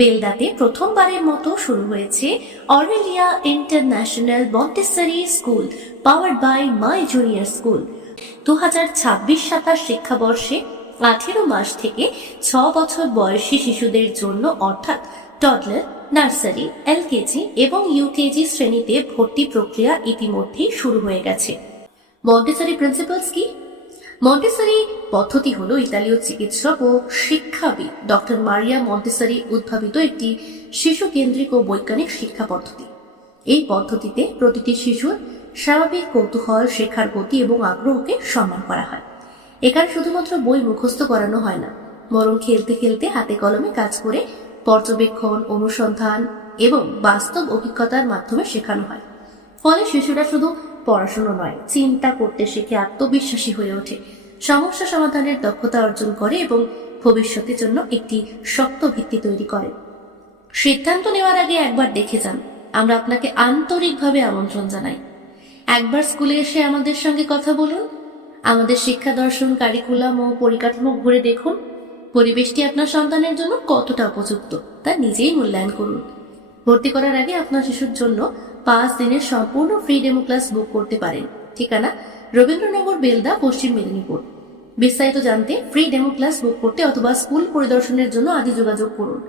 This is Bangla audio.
বেলদাতে প্রথমবারের মতো শুরু হয়েছে Aurelia international Montessori school powered by my junior school. 2026-27 শিক্ষাবর্ষে 18 মাস থেকে 6 বছর বয়সী শিশুদের জন্য অর্থাৎ টডলার, নার্সারি, এলকেজি এবং ইউকেজি শ্রেণীতে ভর্তি প্রক্রিয়া ইতিমধ্যেই শুরু হয়ে গেছে। মন্টেসরি প্রিন্সিপালস কি? মন্টেসরি পদ্ধতি হলো ইতালীয় চিকিৎসক ও শিক্ষাবিদ ডক্টর মারিয়া মন্টেসরি উদ্ভাবিত একটি শিশু কেন্দ্রিক ও বৈজ্ঞানিক শিক্ষা পদ্ধতি। এই পদ্ধতিতে প্রতিটি শিশুর স্বাভাবিক কৌতূহল, শেখার গতি এবং আগ্রহকে সম্মান করা হয়। এখানে শুধুমাত্র বই মুখস্থ করানো হয় না, বরং খেলতে খেলতে হাতে কলমে কাজ করে পর্যবেক্ষণ, অনুসন্ধান এবং বাস্তব অভিজ্ঞতার মাধ্যমে শেখানো হয়। ফলে শিশুরা শুধু পড়াশোনা নয়, চিন্তা করতে শিখে আত্মবিশ্বাসী হয়ে ওঠে, সমস্যা সমাধানের দক্ষতা অর্জন করে এবং ভবিষ্যতের জন্য একটি শক্ত ভিত্তি তৈরি করে। সিদ্ধান্ত নেওয়ার আগে একবার দেখে যান। আমরা আপনাকে আন্তরিকভাবে আমন্ত্রণ জানাই। একবার স্কুলে এসে আমাদের সঙ্গে কথা বলুন, আমাদের শিক্ষা দর্শন, কারিকুলাম ও পরিকাঠামো ঘুরে দেখুন। পরিবেশটি আপনার সন্তানের জন্য কতটা উপযুক্ত তা নিজেই মূল্যায়ন করুন। ভর্তি করার আগে আপনার শিশুর জন্য 5 দিনের সম্পূর্ণ ফ্রি ডেমো ক্লাস বুক করতে পারেন। ঠিকানা রবীন্দ্রনগর, বেলদা, পশ্চিম মেদিনীপুর। বিস্তারিত জানতে ফ্রি ডেমো ক্লাস বুক করতে অথবা স্কুল পরিদর্শনের জন্য আজই যোগাযোগ করুন।